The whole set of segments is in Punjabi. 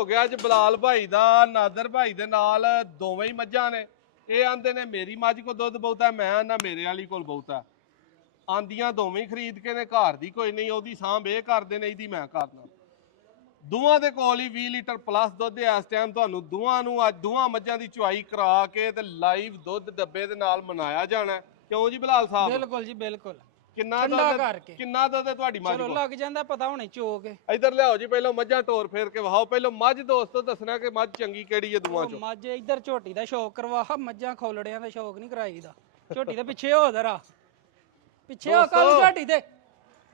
ਹੋ ਗਿਆ ਅੱਜ ਬਲਾਲ ਭਾਈ ਦਾ ਨਾਦਰ ਭਾਈ ਦੇ ਨਾਲ ਦੋਵੇਂ ਹੀ ਮੱਝਾਂ ਨੇ। ਇਹ ਆਂਦੇ ਨੇ ਮੇਰੀ ਮੱਝ ਕੋ ਦੁੱਧ ਬਹੁਤਾ, ਮੈਂ ਆਨਾ ਮੇਰੇ ਵਾਲੀ ਕੋਲ ਬਹੁਤਾ। ਆਂਦੀਆਂ ਦੋਵੇਂ ਹੀ ਖਰੀਦ ਕੇ ਨੇ, ਘਰ ਦੀ ਕੋਈ ਨਹੀਂ, ਉਹਦੀ ਸਾਂਭ ਇਹ ਕਰਦੇ ਨੇ, ਇਹਦੀ ਮੈਂ ਕਰਨਾ। ਦੋਵਾਂ ਦੇ ਕੋਲ ਹੀ 20 ਲੀਟਰ ਪਲੱਸ ਦੁੱਧ ਹੈ ਇਸ ਟਾਈਮ। ਤੁਹਾਨੂੰ ਦੋਵਾਂ ਨੂੰ ਅੱਜ ਦੋਵਾਂ ਮੱਝਾਂ ਦੀ ਚੁਆਈ ਕਰਾ ਕੇ ਤੇ ਲਾਈਵ ਦੁੱਧ ਡੱਬੇ ਦੇ ਨਾਲ ਮਨਾਇਆ ਜਾਣਾ। ਕਿਉਂ ਜੀ ਬਲਾਲ ਸਾਹਿਬ? ਬਿਲਕੁਲ ਜੀ ਬਿਲਕੁਲ। ਕਿੰਨਾ ਦੁੱਧ ਹੈ ਤੁਹਾਡੀ ਮੱਝ ਕੋਲ? ਚਲੋ ਲੱਗ ਜਾਂਦਾ ਪਤਾ ਹੁਣੇ ਚੋਕ। ਇੱਧਰ ਲਿਆਓ ਜੀ, ਪਹਿਲਾਂ ਮੱਝਾਂ ਟੋਰ ਫੇਰ ਕੇ ਵਹਾਓ। ਪਹਿਲਾਂ ਮੱਝ ਦੋਸਤੋ ਦੱਸਣਾ ਕਿ ਮੱਝ ਚੰਗੀ ਕਿਹੜੀ ਹੈ ਦੋਵਾਂ ਚੋਂ। ਮੱਝ ਇੱਧਰ ਝੋਟੀ ਦਾ ਸ਼ੌਕ ਕਰਵਾ, ਮੱਝਾਂ ਖੋਲੜਿਆਂ ਦਾ ਸ਼ੌਕ ਨਹੀਂ ਕਰਾਈਦਾ। ਝੋਟੀ ਦੇ ਪਿੱਛੇ ਹੋ ਜ਼ਰਾ, ਪਿੱਛੇ ਹੋ ਕੱਲ ਝੋਟੀ ਦੇ।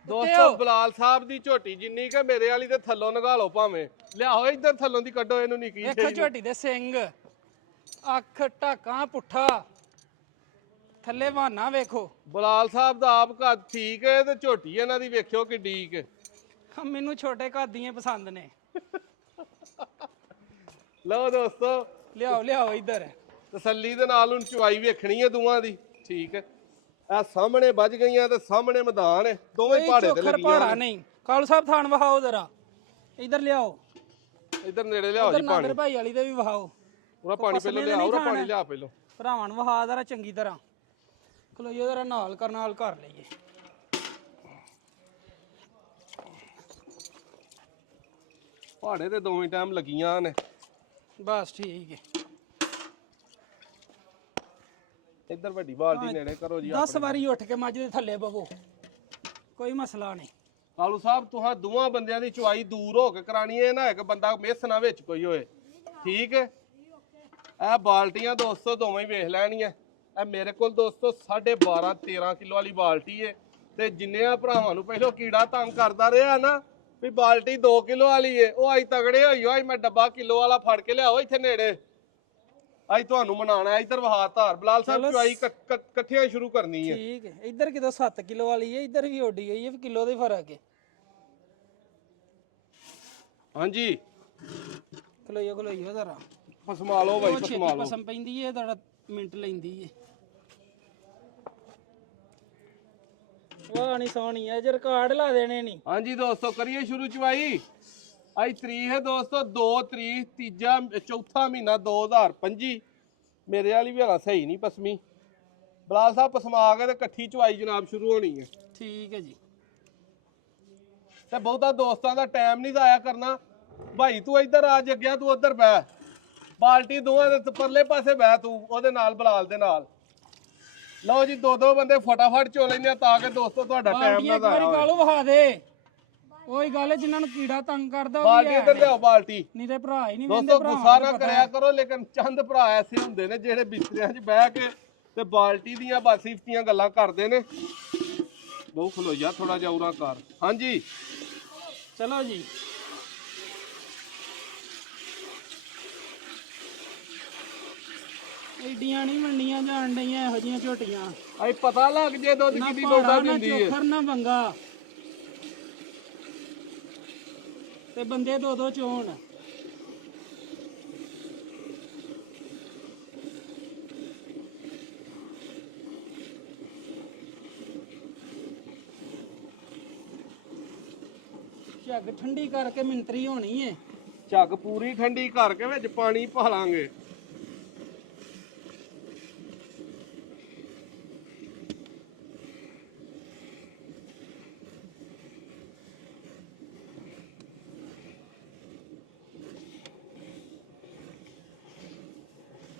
ਦੋਸਤੋ ਬਲਾਲ ਸਾਹਿਬ ਦੀ ਝੋਟੀ ਜਿੰਨੀ ਕਿ ਮੇਰੇ ਵਾਲੀ ਤੇ ਥੱਲੋਂ ਨਗਾਲੋ ਭਾਵੇਂ। ਲਿਆਓ ਇੱਧਰ ਥੱਲੋਂ ਦੀ ਕੱਢੋ ਇਹਨੂੰ। ਨਿੱਕੀ ਦੇਖੋ ਝੋਟੀ ਦੇ ਸਿੰਘ, ਅੱਖ ਢਾਕਾਂ ਪੁੱਠਾ, ਥੱਲੇ ਵਾਨਾ ਵੇਖੋ। ਬਲਾਲ ਸਾਹਿਬ ਦਾ ਆਪ ਕੱਦ ਠੀਕ ਹੈ ਤੇ ਝੋਟੀ ਇਹਨਾਂ ਦੀ ਵੇਖਿਓ ਕਿੱਡੀ ਕੁ। ਮੈਨੂੰ ਛੋਟੇ ਕੱਦੀਆਂ ਪਸੰਦ ਨੇ। ਲਓ ਦੋਸਤੋ ਲਿਆਓ ਲਿਆਓ ਇੱਧਰ। ਤਸੱਲੀ ਦੇ ਨਾਲ ਹੁਣ ਚੁਆਈ ਵੇਖਣੀ ਹੈ ਦੋਵਾਂ ਦੀ। ਠੀਕ ਹੈ, ਆ ਸਾਹਮਣੇ ਵੱਜ ਗਈਆਂ ਤੇ ਸਾਹਮਣੇ ਮੈਦਾਨ ਹੈ, ਦੋਵੇਂ ਪਹਾੜੇ ਤੇ ਲੱਗੀਆਂ। ਪਹਾੜਾ ਨਹੀਂ ਕਾਲੂ ਸਾਹਿਬ ਥਾਣ ਵਹਾਓ ਜ਼ਰਾ। ਇੱਧਰ ਲਿਆਓ, ਇੱਧਰ ਨੇੜੇ ਲਿਆਓ ਜੀ ਪਾਣੀ। ਭਾਈ ਵਾਲੀ ਦੇ ਵੀ ਵਹਾਓ। ਉਹਦਾ ਪਾਣੀ ਪਹਿਲਾਂ ਲਿਆਓ, ਉਹਦਾ ਪਾਣੀ ਲਿਆ ਪਹਿਲਾਂ। ਭਰਾਵਾਂ ਨੂੰ ਵਹਾ ਜ਼ਰਾ ਚੰਗੀ ਤਰ੍ਹਾਂ। ਖਲੋਈਏ ਜ਼ਰਾ, ਨਾਲ ਕਰ ਲਈਏ। ਪਹਾੜੇ ਤੇ ਦੋਵੇਂ ਟਾਈਮ ਲੱਗੀਆਂ ਨੇ। ਬਸ ਠੀਕ ਹੈ। ਇੱਧਰ ਵੱਡੀ ਬਾਲਟੀ ਨੇੜੇ ਕਰੋ ਜੀ। 10 ਵਾਰੀ ਉੱਠ ਕੇ ਮੱਝ ਦੇ ਥੱਲੇ ਬਵੋ, ਕੋਈ ਮਸਲਾ ਨਹੀਂ। ਕਾਲੂ ਸਾਹਿਬ ਤੁਹਾਂ ਦੋਵਾਂ ਬੰਦਿਆਂ ਦੀ ਚੁਆਈ ਦੂਰ ਹੋ ਕੇ ਕਰਾਣੀ ਹੈ ਨਾ, ਇੱਕ ਬੰਦਾ ਮਿਸ ਨਾ ਵਿੱਚ ਕੋਈ ਹੋਏ। ਠੀਕ ਹੈ, ਇਹ ਬਾਲਟੀਆਂ ਦੋਸਤੋ ਦੋਵੇਂ ਹੀ ਵੇਖ ਲੈਣੀਆਂ। ਇਹ ਮੇਰੇ ਕੋਲ ਦੋਸਤੋ 12.5 13 ਕਿਲੋ ਵਾਲੀ ਬਾਲਟੀ ਹੈ। ਤੇ ਜਿੰਨਿਆਂ ਭਰਾਵਾਂ ਨੂੰ ਪਹਿਲਾਂ ਕੀੜਾ ਤੰਗ ਕਰਦਾ ਰਿਹਾ ਨਾ ਵੀ ਬਾਲਟੀ 2 ਕਿਲੋ ਵਾਲੀ ਹੈ, ਉਹ ਅੱਜ ਤਗੜੇ ਹੋਈਓ। ਅੱਜ ਮੈਂ ਡੱਬਾ ਕਿਲੋ ਵਾਲਾ ਫੜ ਕੇ ਲਿਆਓ ਇੱਥੇ ਨੇੜੇ। ਅੱਜ ਤੁਹਾਨੂੰ ਮਨਾਣਾ। ਇੱਧਰ ਵਹਾ ਧਾਰ ਬਲਾਲ ਸਾਹਿਬ ਚੁਆਈ ਇਕੱਠਿਆਂ ਸ਼ੁਰੂ ਕਰਨੀ ਹੈ। ਠੀਕ ਹੈ, ਇੱਧਰ ਕਿਦੋਂ 7 ਕਿਲੋ ਵਾਲੀ ਹੈ, ਇੱਧਰ ਵੀ ਓਡੀ ਗਈ ਹੈ, ਕਿਲੋ ਦੇ ਫਰਕ ਹੈ। ਹਾਂਜੀ ਖਲੋਈਓ ਜ਼ਰਾ। ਫਸਮਾ ਲਓ ਬਾਈ, ਫਸਮਾ ਲਓ। ਪਸਮ ਪੈਂਦੀ ਹੈ, ਤੁਹਾਡਾ ਮਿੰਟ ਲੈਂਦੀ ਹੈ। ਵਾਹ ਨਹੀਂ ਸੋਹਣੀ ਹੈ, ਜੇ ਰਿਕਾਰਡ ਲਾ ਦੇਣੇ ਨਹੀਂ। ਹਾਂਜੀ ਦੋਸਤੋ ਕਰੀਏ ਸ਼ੁਰੂ ਚੁਆਈ। ਅੱਜ ਤਰੀਕ ਹੈ ਦੋਸਤੋ 2 ਤਰੀਕ ਚੌਥਾ ਮਹੀਨਾ 2025। ਮੇਰੇ ਵਾਲੀ ਵੀ ਹਲਾ ਸਹੀ ਨਹੀਂ ਪਸਮੀ। ਬਲਾਲ ਸਾਹਿਬ ਪਸਮਾ ਕੇ ਤੇ ਇਕੱਠੀ ਚੁਆਈ ਜਨਾਬ ਸ਼ੁਰੂ ਹੋਣੀ ਹੈ। ਠੀਕ ਹੈ ਜੀ। ਤੇ ਬਹੁਤਾ ਦੋਸਤਾਂ ਦਾ ਟਾਈਮ ਨਹੀਂ ਜ਼ਾਇਆ ਕਰਨਾ। ਭਾਈ ਤੂੰ ਇੱਧਰ ਆ, ਜੱਗਿਆ ਤੂੰ ਉੱਧਰ ਬਹਿ। ਬਾਲਟੀ ਦੋਵਾਂ ਦੇ ਪਰਲੇ ਪਾਸੇ ਬਹਿ ਤੂੰ, ਉਹਦੇ ਨਾਲ ਬਲਾਲ ਦੇ ਨਾਲ। ਲਓ ਜੀ, ਦੋ ਬੰਦੇ ਫਟਾਫਟ ਚੋ ਲੈਂਦੇ ਆ ਤਾਂ ਕਿ ਦੋਸਤੋ ਤੁਹਾਡਾ ਟਾਈਮ ਨਾ ਜ਼ਾਇਆ ਹੋਵੇ। ਕਾਲੂ ਵਹਾ ਦੇ। ਉਹੀ ਗੱਲ ਹੈ, ਜਿਨ੍ਹਾਂ ਨੂੰ ਕੀੜਾ ਤੰਗ ਕਰਦਾ ਬਾਲਟੀ ਇੱਧਰ ਲਿਆਓ ਬਾਲਟੀ। ਨਹੀਂ ਤੇ ਭਰਾ ਹੀ ਨਹੀਂ ਦੋਸਤੋ ਗੁੱਸਾ ਨਾ ਕਰਿਆ ਕਰੋ, ਲੇਕਿਨ ਚੰਦ ਭਰਾ ਐਸੇ ਹੁੰਦੇ ਨੇ ਜਿਹੜੇ ਬਿਸਤਰਿਆਂ 'ਚ ਬਹਿ ਕੇ ਤੇ ਬਾਲਟੀ ਦੀਆਂ ਬਾਸੀਫਤੀਆਂ ਗੱਲਾਂ ਕਰਦੇ ਨੇ। ਬਹੁਤ ਖਲੋਈਆ ਥੋੜਾ ਜਿਹਾ ਉਰਾ ਕਰ। ਹਾਂਜੀ ਚਲੋ ਜੀ। ਏਡੀਆਂ ਨਹੀਂ ਮੰਡੀਆਂ ਜਾਣ ਡਈਆਂ ਇਹੋ ਜਿਹੀਆਂ ਝੋਟੀਆਂ। ਆਈ ਪਤਾ ਲੱਗ ਜੇ ਦੁੱਧ ਕਿੰਨੀ ਗੋਡਾ ਦਿੰਦੀ ਹੈ। ਚੋਖਰ ਨਾ ਬੰਗਾ ਤੇ ਬੰਦੇ ਦੋ ਚੋਣ। ਝੱਗ ਠੰਡੀ ਕਰਕੇ ਮਿੰਤਰੀ ਹੋਣੀ ਏ। ਝੱਗ ਪੂਰੀ ਠੰਡੀ ਕਰਕੇ ਵਿੱਚ ਪਾਣੀ ਪਾ ਲਾਂਗੇ।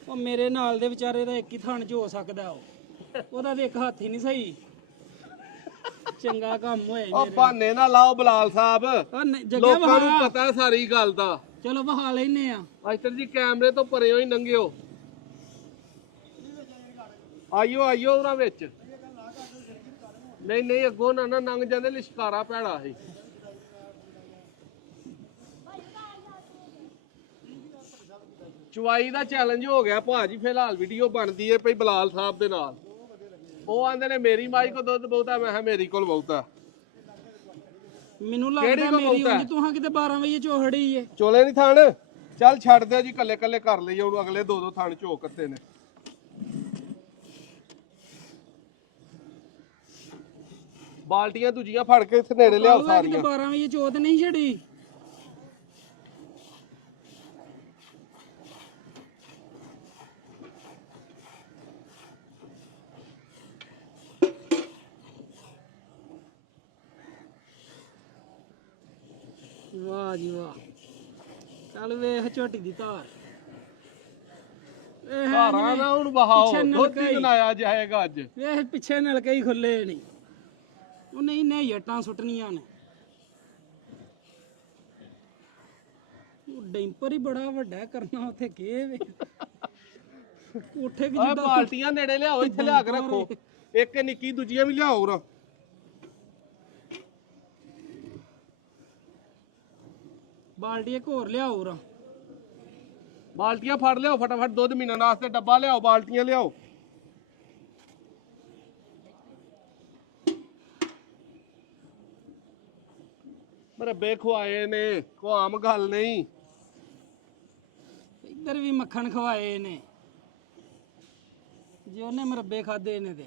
ਉਹ ਮੇਰੇ ਨਾਲ ਦੇ ਵਿਚਾਰੇ ਦਾ ਇੱਕ ਹੀ ਥਣ ਚ ਹੋ ਸਕਦਾ, ਉਹਦਾ ਵੀ ਇੱਕ ਹੱਥ ਹੀ ਨਹੀਂ ਸਹੀ। ਚੰਗਾ ਕੰਮ ਹੋਏ ਉਹ ਬਹਾਨੇ ਨਾ ਲਾਓ ਬਲਾਲ ਸਾਹਿਬ, ਲੋਕਾਂ ਨੂੰ ਪਤਾ ਸਾਰੀ ਗੱਲ ਦਾ। ਚਲੋ ਬਹਾ ਲੈਨੇ ਆ। ਅਜਤਰ ਜੀ ਕੈਮਰੇ ਤੋਂ ਪਰਿਓ ਹੀ ਲੰਘਿਓ। ਆਇਓ ਉਹਨਾਂ ਵਿੱਚ। ਨਹੀਂ ਅੱਗੋਂ ਨਾ ਲੰਘ ਜਾਂਦੇ, ਲਿਸ਼ਕਾਰਾ ਭੈੜਾ ਸੀ। ਚੁਆਈ ਦਾ ਚੈਲੰਜ ਹੋ ਗਿਆ ਭਾਜੀ। ਫਿਲਹਾਲ ਵੀਡੀਓ ਬਣਦੀ ਹੈ ਪਈ ਬਲਾਲ ਸਾਹਿਬ ਦੇ ਨਾਲ। ਉਹ ਆਂਦੇ ਨੇ ਮੇਰੀ ਮਾਈ ਕੋ ਦੁੱਧ ਬਹੁਤਾ, ਮੈਂ ਕਿਹਾ ਮੇਰੀ ਕੋਲ ਬਹੁਤਾ। ਮੈਨੂੰ ਲੱਗਦਾ ਮੇਰੀ ਉਂਝ ਤੂੰ ਕਿਤੇ 12 ਵਜੇ ਚੋਹੜੀ ਏ। ਚੋਲੇ ਨਹੀਂ ਥਣ, ਚੱਲ ਛੱਡ ਦਿਓ ਜੀ, ਕੱਲੇ ਕਰ ਲਈਏ ਹੁਣ। ਅਗਲੇ ਦੋ ਥਣ ਝੋਕ ਕੱਤੇ ਨੇ। ਬਾਲਟੀਆਂ ਦੂਜੀਆਂ ਫੜ ਕੇ ਇੱਥੇ ਨੇੜੇ ਲਿਆਓ ਸਾਰੀਆਂ। 12 ਵਜੇ ਚੋਤ ਨਹੀਂ ਛੜੀ। ਵਾਹ ਜੀ ਵਾਹ। ਚੱਲ ਵੇਖ ਝੋਟੀ ਦੀ ਧਾਰ। ਇਹ ਧਾਰਾਂ ਨਾ ਹੁਣ ਬਹਾਓ, ਪਿੱਛੇ ਦੁੱਧ ਨਲਕਾ ਹੀ ਹੀ। ਬਣਾਇਆ ਜਾਏਗਾ ਅੱਜ। ਵੇਖ ਪਿੱਛੇ ਨਲਕੇ ਹੀ ਖੁੱਲੇ ਨਹੀਂ। ਉਹ ਨਹੀਂ ਨਹੀਂ ਜੱਟਾਂ ਸੁੱਟਣੀਆਂ ਨੇ। ਉਹ ਡੈਂਪਰ ਹੀ ਬੜਾ ਵੱਡਾ ਕਰਨਾ ਉੱਥੇ ਕੀ ਵੇ। ਕੋਠੇ ਕਿ ਓਏ ਜਿੱਦਾਂ ਬਾਲਟੀਆਂ ਨੇੜੇ ਲਿਆਓ, ਇੱਥੇ ਲਿਆ ਕੇ ਰੱਖੋ। ਇੱਕ ਨਿੱਕੀ ਦੂਜੀਆਂ ਵੀ ਲਿਆਓ ਰਾ। ਬਾਲਟੀ ਇੱਕ ਹੋਰ ਲਿਆਓ ਰਾ। ਬਾਲਟੀਆਂ ਫੜ ਲਿਆਓ ਫਟਾਫਟ, ਦੁੱਧ ਮਹੀਨਾ ਵਾਸਤੇ ਡੱਬਾ ਲਿਆਓ, ਬਾਲਟੀਆਂ ਲਿਆਓ। ਮਰੱਬੇ ਖਵਾਏ ਨੇ, ਕੋਈ ਆਮ ਗੱਲ ਨਹੀਂ। ਇੱਧਰ ਵੀ ਮੱਖਣ ਖਵਾਏ ਨੇ। ਜੇ ਉਹਨੇ ਮਰੱਬੇ ਖਾਦੇ ਨੇ ਤੇ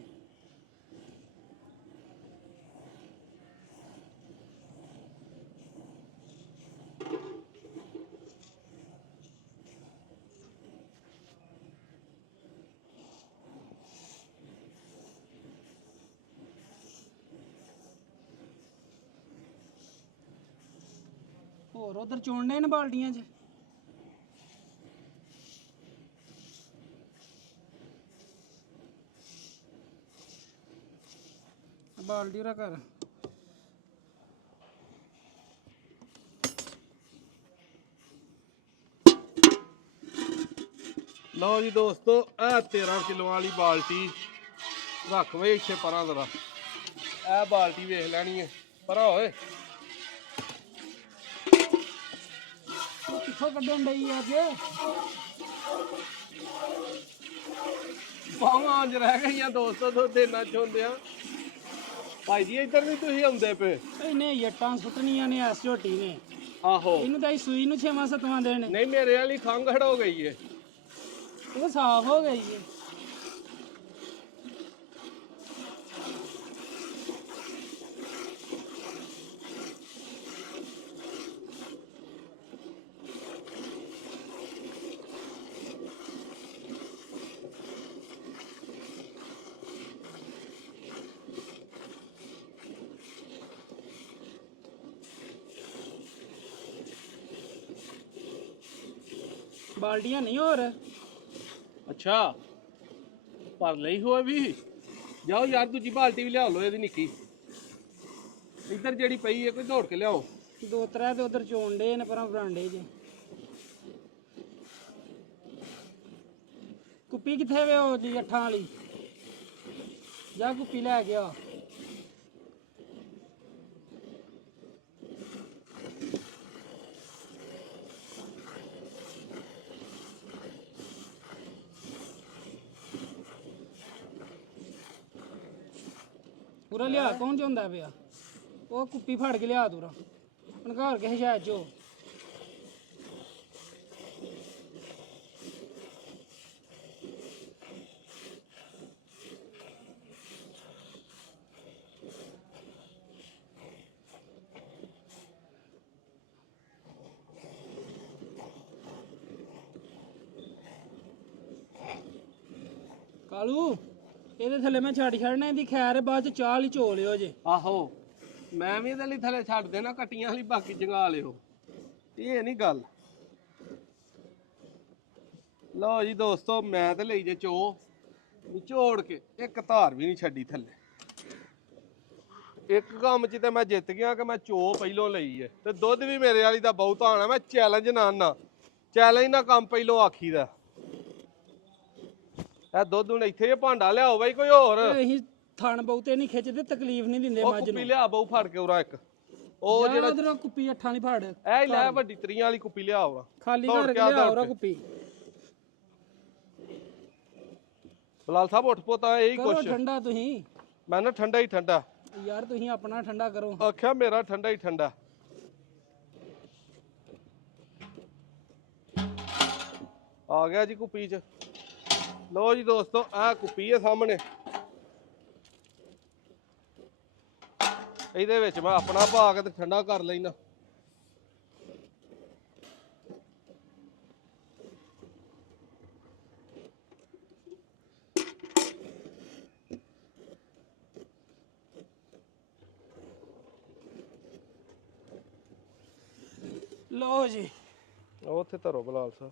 ਹੋਰ ਉਧਰ ਚੋਣਨੇ ਨੇ ਬਾਲਟੀਆਂ 'ਚ। ਬਾਲਟੀ ਰਾ ਕਰ। ਲਓ ਜੀ ਦੋਸਤੋ, ਇਹ 13 ਕਿਲੋ ਵਾਲੀ ਬਾਲਟੀ ਰੱਖ ਵੇ ਇੱਥੇ ਪਰਾਂ ਜ਼ਰਾ। ਇਹ ਬਾਲਟੀ ਵੇਖ ਲੈਣੀ ਹੈ ਪਰਾਂ ਓਏ। ਉਹ ਕਿੱਥੋਂ ਕੱਢਣ ਡਈ ਅੱਜ? ਬਾਹਾਂ ਅੱਜ ਰਹਿ ਗਈਆਂ ਦੋਸਤੋ, ਦੁੱਧ ਇੰਨਾ ਚੋਂਦੇ ਆ। ਭਾਈ ਜੀ ਇੱਧਰ ਨਹੀਂ ਤੁਸੀਂ ਆਉਂਦੇ ਪਏ। ਇਹਨੇ ਜੱਟਾਂ ਸੁੱਟਣੀਆਂ ਨੇ ਇਸ ਝੋਟੀ ਨੇ। ਆਹੋ ਇਹਨੂੰ ਤਾਂ ਸੂਈ ਨੂੰ 6ਵਾਂ 7ਵਾਂ ਦੇਣ। ਨਹੀਂ, ਮੇਰੇ ਵਾਲੀ ਖੰਘ ਹਟ ਹੋ ਗਈ ਏ। ਉਹ ਸਾਫ਼ ਹੋ ਗਈ ਏ। ਬਾਲਟੀਆਂ ਨਹੀਂ ਹੋਰ। ਅੱਛਾ ਭਰ ਲਈ ਹੋਏ ਵੀ। ਜਾਓ ਯਾਰ ਦੂਜੀ ਬਾਲਟੀ ਵੀ ਲਿਆ ਲਓ ਇਹਦੀ ਨਿੱਕੀ। ਇੱਧਰ ਜਿਹੜੀ ਪਈ ਹੈ ਕੋਈ ਦੌੜ ਕੇ ਲਿਆਓ। ਦੋ ਤਰ੍ਹਾਂ ਤੇ ਉਧਰ ਚੋਣ ਡੇ ਨੇ ਪਰਾਂ ਬਰਾਂਡੇ 'ਚ। ਕੁੱਪੀ ਕਿੱਥੇ ਵੇ ਉਹ ਜੀ ਅੱਠਾਂ ਵਾਲੀ? ਜਾ ਕੁੱਪੀ ਲੈ ਗਿਆ। ਪੂਰਾ ਲਿਆ ਕੌਣ ਜਾਂਦਾ ਪਿਆ? ਉਹ ਕੁੱਪੀ ਫੜ ਕੇ ਲਿਆ ਤੂਰਾ। ਹੁਣ ਘਰ ਕਿਸੇ ਸ਼ਾਇਦ ਚੋ। ਕਾਲੂ ਇਹਦੇ ਥੱਲੇ ਮੈਂ ਛੱਡ ਛੱਡਣਾ, ਇਹਦੀ ਖੈਰ ਬਾਅਦ ਚ ਚਾਹ ਲਈ ਚੋ ਲਿਓ ਜੇ। ਆਹੋ ਮੈਂ ਵੀ ਇਹਦੇ ਲਈ ਥੱਲੇ ਛੱਡ ਦੇਣਾ ਕੱਟੀਆਂ ਵਾਲੀ, ਬਾਕੀ ਜੰਗਾ ਲਿਓ। ਇਹ ਨਹੀਂ ਗੱਲ। ਲਓ ਜੀ ਦੋਸਤੋ, ਮੈਂ ਤੇ ਲਈ ਜੇ ਚੋ ਨਿਚੋੜ ਕੇ, ਇੱਕ ਧਾਰ ਵੀ ਨਹੀਂ ਛੱਡੀ ਥੱਲੇ। ਇੱਕ ਕੰਮ 'ਚ ਤੇ ਮੈਂ ਜਿੱਤ ਗਿਆ ਕਿ ਮੈਂ ਚੋ ਪਹਿਲੋਂ ਲਈ ਹੈ, ਤੇ ਦੁੱਧ ਵੀ ਮੇਰੇ ਵਾਲੀ ਦਾ ਬਹੁਤ ਆਣਾ। ਮੈਂ ਚੈਲੰਜ ਨਾ ਚੈਲੰਜ ਨਾ ਕੰਮ ਪਹਿਲੋਂ ਆਖੀਦਾ। ਇਹ ਦੁੱਧ ਹੁਣ ਇੱਥੇ ਭਾਂਡਾ ਲਿਆਓ ਬਾਈ ਕੋਈ ਹੋਰ। ਅਸੀਂ ਥਣ ਬਹੁਤੇ ਨਹੀਂ ਖਿੱਚਦੇ, ਤਕਲੀਫ ਨਹੀਂ ਦਿੰਦੇ ਉਹ ਮੱਝ ਕੁੱਪੀ ਨੂੰ। ਲਿਆ ਬਹੁ ਫੜ ਕੇ ਉਰਾ ਇੱਕ। ਉਹ ਜਿਹੜਾ ਉਧਰ ਕੁੱਪੀ ਅੱਠਾਂ ਵਾਲੀ ਫੜ। ਇਹ ਲੈ ਵੱਡੀ ਤਰੀਆਂ ਵਾਲੀ ਕੁੱਪੀ ਲਿਆ ਉਰਾ। ਖਾਲੀ ਦੌੜ ਘਰ ਕੇ ਆ, ਲਿਆ ਦੌੜ ਉਹਰਾ ਕੇ। ਕੁੱਪੀ। ਬਲਾਲ ਸਾਹਿਬ ਉੱਠ ਪੋਤਾ ਇਹੀ ਕਰੋ ਕੁਛ। ਠੰਡਾ ਤੁਸੀਂ ਮੈਂ ਨਾ ਠੰਡਾ ਹੀ ਠੰਡਾ ਯਾਰ, ਤੁਸੀਂ ਆਪਣਾ ਠੰਡਾ ਕਰੋ। ਆਖਿਆ, ਮੇਰਾ ਠੰਡਾ ਹੀ ਠੰਡਾ। ਆ ਗਿਆ ਜੀ ਕੁੱਪੀ 'ਚ। ਲਓ ਜੀ ਦੋਸਤੋ, ਆਹ ਕੁੱਪੀ ਹੈ ਸਾਹਮਣੇ। ਇਹਦੇ ਵਿੱਚ ਮੈਂ ਆਪਣਾ ਪਾ ਕੇ ਤੇ ਠੰਡਾ ਕਰ ਲੈਣਾ। ਲਓ ਜੀ ਉਹ ਉੱਥੇ ਧਰੋ ਬਲਾਲ ਸਾਹਿਬ।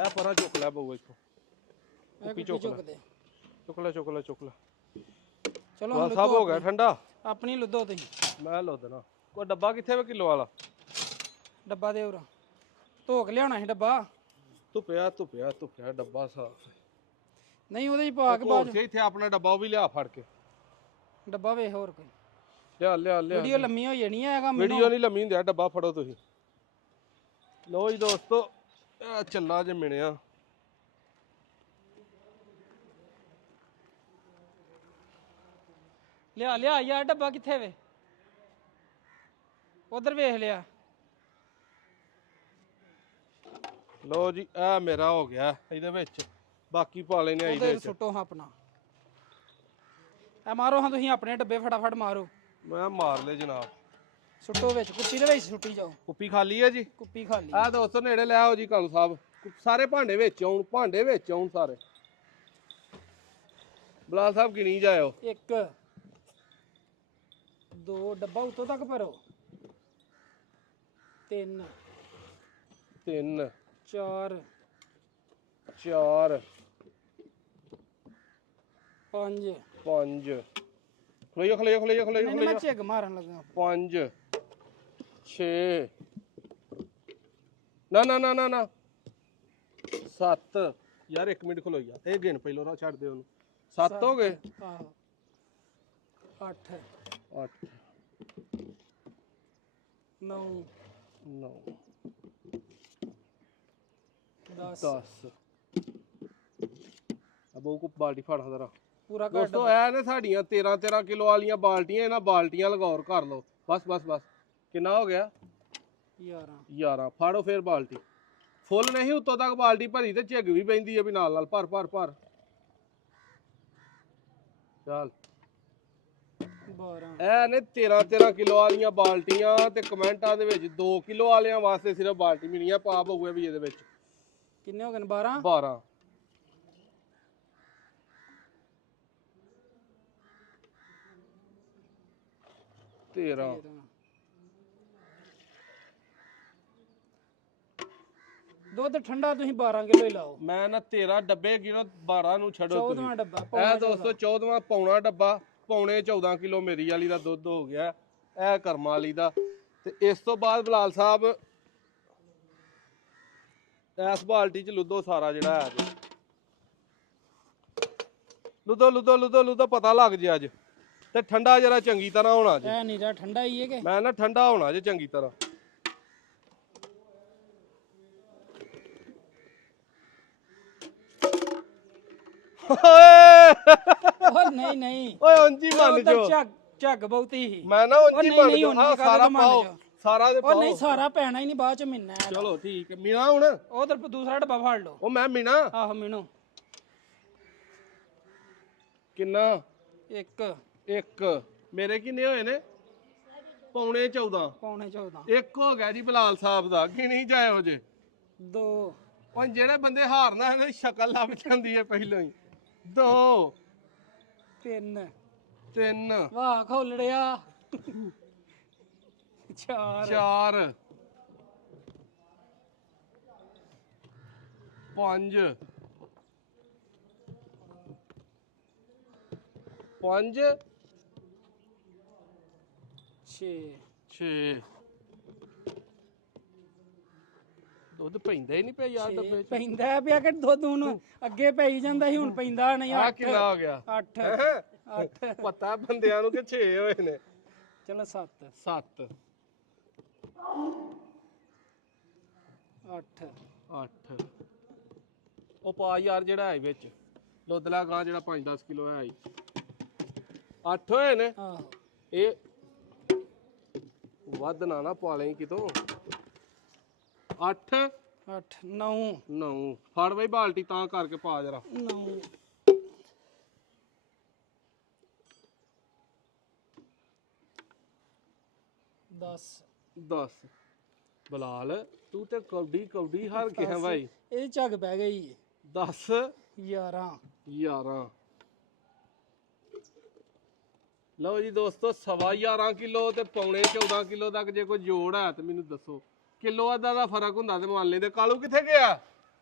ਇਹ ਪਰਾਂ ਚੁੱਕ ਲੈ ਬਊ ਇੱਥੋਂ। ਇਹ ਕੁੱਪੀ ਚੁੱਕਦੇ ਚੁੱਕ ਲੈ ਚੁੱਕ ਲੈ ਚੁੱਕ ਲੈ। ਚਲੋ ਬਲਾਲ ਸਾਹਿਬ ਹੋ ਗਿਆ ਠੰਡਾ। ਆਪਣੀ ਲੁੱਦੋ ਤੁਸੀਂ। ਮੈਂ ਲੋ ਦੇਣਾ। ਕੋਈ ਡੱਬਾ ਕਿੱਥੇ ਵੇ ਕਿਲੋ ਵਾਲਾ? ਡੱਬਾ ਦੇ ਉਰਾ ਧੋ ਕੇ ਲਿਆਉਣਾ ਸੀ ਡੱਬਾ। ਧੁੱਪਿਆ ਡੱਬਾ ਸਾਫ। ਨਹੀਂ ਉਹਦੇ ਚ ਪਾ ਕੇ ਬਾਅਦ ਇੱਥੇ ਆਪਣਾ ਡੱਬਾ ਉਹ ਵੀ ਲਿਆ ਫੜ ਕੇ। ਡੱਬਾ ਵੇਖ ਹੋਰ ਕੋਈ ਲਿਆ ਵੀਡੀਓ ਲੰਮੀ ਹੋ ਜਾਣੀ ਹੈ ਕੰਮ। ਵੀਡੀਓ ਨਹੀਂ ਲੰਮੀ ਹੁੰਦੀ, ਡੱਬਾ ਫੜੋ ਤੁਸੀਂ। ਲੋ ਜੀ ਦੋਸਤੋ ਇਹ ਚੱਲਾ ਜੇ ਮਿਣਿਆ। ਲਿਆ ਯਾਰ ਡੱਬਾ ਕਿੱਥੇ ਵੇ? ਉਧਰ ਵੇਖ ਲਿਆ। ਲੋ ਜੀ ਇਹ ਮੇਰਾ ਹੋ ਗਿਆ ਇਹਦੇ ਵਿੱਚ। ਬਾਕੀ ਪਾ ਲੈਨੇ ਆ ਇਹਦੇ ਵਿੱਚ। ਸੁੱਟੋ ਹਾਂ ਆਪਣਾ। ਇਹ ਮਾਰੋ ਹਾਂ ਤੁਸੀਂ ਆਪਣੇ ਡੱਬੇ ਫਟਾਫਟ ਮਾਰੋ। ਮੈਂ ਮਾਰ ਲਏ ਜਨਾਬ। ਸੁੱਟੋ ਵਿੱਚ ਕੁੱਪੀ ਦੇ ਵਿੱਚ ਸੁੱਟੀ ਜਾਓ। ਕੁੱਪੀ ਖਾਲੀ ਹੈ ਜੀ। ਕੁੱਪੀ ਖਾਲੀ। ਆ ਦੋਸਤੋ ਨੇੜੇ ਲੈ ਆਓ ਜੀ ਕਾਲੂ ਸਾਹਿਬ। ਸਾਰੇ ਭਾਂਡੇ ਵਿੱਚ ਆਉਣ ਸਾਰੇ। ਬਲਾਲ ਸਾਹਿਬ ਗਿਣੀ ਜਾਇਓ। 1 2 ਡੱਬਾ ਉੱਤੋਂ ਤੱਕ ਭਰੋ। 3 4 5 ਖਲੋਈਓ ਮੈਂ ਝਿੱਗ ਮਾਰਨ ਲੱਗਾ। 5 6 ਨਾ 7 ਯਾਰ 1 ਮਿੰਟ ਖਲੋਈਆ। ਇਹ ਗਿਣ ਪਹਿਲੋਂ ਨਾ ਛੱਡ ਦੇ ਉਹਨੂੰ। 7 ਹੋ ਗਏ। ਆਹੋ 8 9 10 ਅਬੋ ਕੋ ਬਾਲਟੀ ਫੜ ਜ਼ਰਾ। ਪੂਰਾ ਘੱਟ ਦੋਸਤੋ ਇਹ ਨੇ ਸਾਡੀਆਂ 13 ਕਿਲੋ ਵਾਲੀਆਂ ਬਾਲਟੀਆਂ। ਇਹਨਾਂ ਬਾਲਟੀਆਂ ਲਗੌਰ ਕਰ ਲਓ। ਬਸ ਕਿੰਨਾ ਹੋ ਗਿਆ? 11 ਫਾੜੋ ਫੇਰ ਬਾਲਟੀ। ਫੁੱਲ ਨਹੀਂ ਉੱਤੋਂ ਤੱਕ ਬਾਲਟੀ ਭਰੀ ਤੇ ਝਿੱਗ ਵੀ ਪੈਂਦੀ ਹੈ ਵੀ ਨਾਲ ਭਰ ਚੱਲ। 12 ਇਹ ਨੇ 13 ਕਿਲੋ ਵਾਲੀਆਂ ਬਾਲਟੀਆਂ। ਤੇ ਕਮੈਂਟਾਂ ਦੇ ਵਿੱਚ 2 ਕਿਲੋ ਵਾਲਿਆਂ ਵਾਸਤੇ ਸਿਰਫ ਬਾਲਟੀ ਮਿਲਣੀ ਆ। ਪਾਪ ਹੋਊਗਾ ਵੀ ਇਹਦੇ ਵਿੱਚ। ਕਿੰਨੇ ਹੋ ਗਏ? 12 13 ਦੁੱਧ ਠੰਡਾ ਤੁਸੀਂ 12 ਕਿਲੋ ਹੀ ਲਾਓ। ਮੈਂ ਨਾ 13 ਡੱਬੇ ਗਿਣੋ 12 ਨੂੰ ਛੱਡੋ। 14ਵਾਂ ਡੱਬਾ ਇਹ ਦੋਸਤੋ 14ਵਾਂ ਪੌਣਾ ਡੱਬਾ। ਪੌਣੇ 14 ਕਿਲੋ ਮੇਰੀ ਵਾਲੀ ਦਾ ਦੁੱਧ ਹੋ ਗਿਆ। ਇਹ ਕਰਮਾਂ ਵਾਲੀ ਦਾ। ਤੇ ਇਸ ਤੋਂ ਬਾਅਦ ਬਲਾਲ ਸਾਹਿਬ ਇਸ ਬਾਲਟੀ ਚ ਲੁੱਦੋ ਸਾਰਾ ਜਿਹੜਾ ਹੈ ਜੀ। ਲੁੱਦੋ ਪਤਾ ਲੱਗ ਜੇ ਅੱਜ। ਤੇ ਠੰਡਾ ਜਰਾ ਚੰਗੀ ਤਰ੍ਹਾਂ ਹੋਣਾ ਜੀ। ਇਹ ਨਹੀਂ ਜਾ ਠੰਡਾ ਹੀ ਹੈ ਕਿ ਮੈਂ ਨਾ ਠੰਡਾ ਹੋਣਾ ਜੇ ਚੰਗੀ ਤਰ੍ਹਾਂ। ਉਹ ਨਹੀਂ ਓਏ ਉਂਜੀ ਮੰਨ ਜੋ। ਝੱਗ ਬਹੁਤੀ ਹੀ। ਮੈਂ ਨਾ ਉਂਜੀ ਮੰਨ ਜੋ। ਸਾਰਾ ਪਾਓ ਸਾਰਾ ਦੇ ਪਾਓ। ਉਹ ਨਹੀਂ ਸਾਰਾ ਪੈਣਾ ਹੀ ਨਹੀਂ ਬਾਅਦ ਚ ਮਿਲਣਾ। ਚਲੋ ਠੀਕ ਹੈ ਮੀਣਾ ਹੁਣ। ਉਧਰ ਦੂਸਰਾ ਡੱਬਾ ਫੜ ਲਓ। ਉਹ ਮੈਂ ਮੀਣਾ। ਆਹੋ ਮੀਣੋ। ਕਿੰਨਾ? 1 ਮੇਰੇ ਕਿੰਨੇ ਹੋਏ ਨੇ? ਪੌਣੇ 14 ਇੱਕ ਹੋ ਗਿਆ ਜੀ ਬਲਾਲ ਸਾਹਿਬ ਦਾ। ਗਿਣੀ ਜਾਇਓ ਜੇ। 2 ਹੁਣ ਜਿਹੜੇ ਬੰਦੇ ਹਾਰਨਾ ਇਹਨਾਂ ਦੀ ਸ਼ਕਲ ਲੱਭ ਜਾਂਦੀ ਹੈ ਪਹਿਲਾਂ ਹੀ। 2 3 ਵਾਹ ਖੋਲੜਿਆ। 4 5 6 ਦੁੱਧ ਪੈਂਦਾ ਹੀ ਨਹੀਂ ਪਿਆ ਯਾਰ ਡੱਬੇ ਚ। ਪੈਂਦਾ ਪਿਆ ਕਿ ਦੁੱਧ ਹੁਣ ਅੱਗੇ ਪਈ ਜਾਂਦਾ ਸੀ ਹੁਣ ਪੈਂਦਾ ਨਹੀਂ। ਆ ਕਿੰਨਾ ਹੋ ਗਿਆ? 8 ਪਤਾ ਬੰਦਿਆਂ ਨੂੰ ਕਿ 6 ਹੋਏ ਨੇ। ਚਲੋ 7 7 8 ਉਹ ਪਾ ਯਾਰ ਜਿਹੜਾ ਹੈ ਵਿੱਚ ਲੋਦਲਾ ਗਾਂ ਜਿਹੜਾ 5-10 ਕਿਲੋ ਹੈ 8 ਹੋਏ ਨੇ। ਆਹੋ ਇਹ ਵੱਧ ਨਾ ਪਾ ਲਈ ਕਿਤੋਂ। 8 9 ਫੜ ਬਈ ਬਾਲਟੀ ਤਾਂ ਕਰਕੇ ਪਾ ਜਰਾ। 9 10 ਬਲਾਲ ਤੂੰ ਤੇ ਕੌਡੀ ਹਾਰ ਗਿਆ ਭਾਈ। ਇਹ ਝੱਗ ਪੈ ਗਈ। 10 11 11 ਲਓ ਜੀ ਦੋਸਤੋ 11.5 ਕਿਲੋ ਤੇ ਪੌਣੇ 14 ਕਿਲੋ ਤੱਕ ਜੇ ਕੋਈ ਜੋੜ ਹੈ ਤੇ ਮੈਨੂੰ ਦੱਸੋ। ਕਿਲੋ ਅੱਧਾ ਦਾ ਫਰਕ ਹੁੰਦਾ ਤੇ ਮੰਨ ਲੈਂਦੇ। ਕਾਲੂ ਕਿੱਥੇ ਗਿਆ?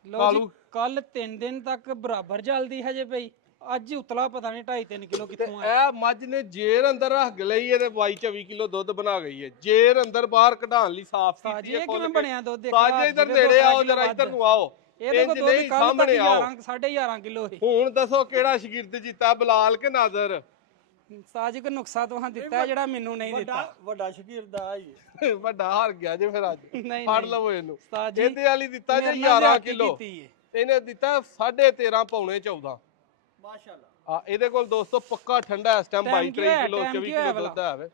ਲਓ ਜੀ ਕੱਲ 3 ਦਿਨ ਤੱਕ ਬਰਾਬਰ ਚੱਲਦੀ ਹਜੇ ਪਈ, ਅੱਜ ਉਤਲਾ ਪਤਾ ਨਹੀਂ 2.5-3 ਕਿਲੋ ਕਿੱਥੋਂ ਆਇਆ। ਇਹ ਮੱਝ ਨੇ ਜੇਰ ਅੰਦਰ ਰੱਖ ਲਈ ਤੇ 22-24 ਕਿਲੋ ਦੁੱਧ ਬਣਾ ਗਈ ਹੈ। ਜੇਰ ਅੰਦਰ ਬਾਹਰ ਕਢਾਉਣ ਲਈ ਸਾਫ਼ ਕੀਤੀ ਹੈ। ਕਿਵੇਂ ਬਣਿਆ ਦੁੱਧ? ਸਾਜੇ ਇੱਧਰ ਨੇੜੇ ਆਓ ਜਰਾ, ਇੱਧਰ ਨੂੰ ਆਓ। ਇਹਦੇ ਕੋਲ ਦੁੱਧ ਕੱਲ ਤੱਕ 11.5 ਕਿਲੋ ਸੀ। ਹੁਣ ਦੱਸੋ ਕਿਹੜਾ ਸ਼ਗਿਰਦ ਜਿੱਤਾ, ਬਲਾਲ ਕੇ ਨਾਜ਼ਰ? ਸਾਜਿਕ ਨੁਕਸਾ ਤੁਹਾਂ ਦਿੱਤਾ ਜਿਹੜਾ ਮੈਨੂੰ ਨਹੀਂ ਦਿੱਤਾ। ਵੱਡਾ ਸ਼ਗੀਰਦ ਆ ਜੀ। ਵੱਡਾ ਹਾਰ ਗਿਆ ਜੇ ਫਿਰ ਅੱਜ। ਨਹੀਂ ਫੜ ਲਵੋ ਇਹਨੂੰ। ਸਾਜੀ ਇਹਦੇ ਵਾਲੀ ਦਿੱਤਾ ਜੇ ਮੇਰੇ ਨਾਲ 11 ਜ਼ਿਆਦਤੀ ਕਿਲੋ, ਕੀਤੀ ਏ। ਇਹਨੇ ਦਿੱਤਾ 13.5 ਪੌਣੇ 14। ਮਾਸ਼ਾਅੱਲਾ। ਆ ਇਹਦੇ ਕੋਲ ਦੋਸਤੋ ਪੱਕਾ ਠੰਡਾ ਇਸ ਟਾਈਮ 22-23 ਕਿਲੋ 24 ਕਿਲੋ ਦੁੱਧ ਹੈ।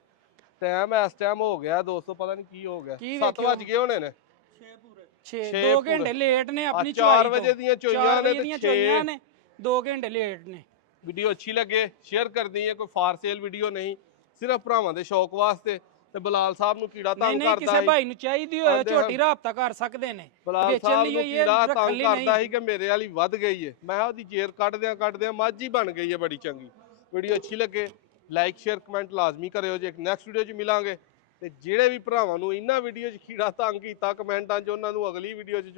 ਟਾਈਮ ਇਸ ਟਾਈਮ ਹੋ ਗਿਆ ਦੋਸਤੋ, ਪਤਾ ਨਹੀਂ ਕੀ ਹੋ ਗਿਆ। 7 ਵੱਜ ਗਏ ਹੋਣੇ ਨੇ। 6 ਪੂਰੇ 6 2 ਘੰਟੇ ਲੇਟ ਨੇ ਆਪਣੀ 4 ਵਜੇ ਦੀਆਂ ਚੋਈਆਂ ਨੇ ਤੇ 6 ਨੇ 2 ਘੰਟੇ ਲੇਟ ਨੇ। ਵੀਡੀਓ ਅੱਛੀ ਲੱਗੇ ਸ਼ੇਅਰ ਕਰਨੀ ਹੈ, ਕੋਈ ਫਾਰ ਸੇਲ ਵੀਡੀਓ ਨਹੀਂ, ਸਿਰਫ ਭਰਾਵਾਂ ਦੇ ਸ਼ੌਕ ਵਾਸਤੇ। ਤੇ ਬਲਾਲ ਸਾਹਿਬ ਨੂੰ ਕੀੜਾ ਤੰਗ ਕਰਦਾ ਕਿਸੇ ਭਾਈ ਨੂੰ ਚਾਹੀਦੀ ਹੋਏ ਝੋਟੀ ਰਾਬਤਾ ਕਰ ਸਕਦੇ ਨੇ। ਬਲਾਲ ਸਾਹਿਬ ਨੂੰ ਕੀੜਾ ਤੰਗ ਕਰਦਾ ਸੀ ਕਿ ਮੇਰੇ ਵਾਲੀ ਵੱਧ ਗਈ ਹੈ। ਮੈਂ ਉਹਦੀ ਜੇਰ ਕੱਢਦਿਆਂ ਮੱਝ ਹੀ ਬਣ ਗਈ ਹੈ ਬੜੀ ਚੰਗੀ। ਵੀਡੀਓ ਅੱਛੀ ਲੱਗੇ ਲਾਈਕ ਸ਼ੇਅਰ ਕਮੈਂਟ ਲਾਜ਼ਮੀ ਕਰਿਓ ਜੇ। ਨੈਕਸਟ ਵੀਡੀਓ 'ਚ ਮਿਲਾਂਗੇ। ਤੇ ਜਿਹੜੇ ਵੀ ਭਰਾਵਾਂ ਨੂੰ ਇਹਨਾਂ ਵੀਡੀਓ 'ਚ ਕੀੜਾ ਤੰਗ ਕੀਤਾ ਕਮੈਂਟਾਂ 'ਚ, ਉਹਨਾਂ ਨੂੰ ਅਗਲੀ ਵੀਡੀਓ 'ਚ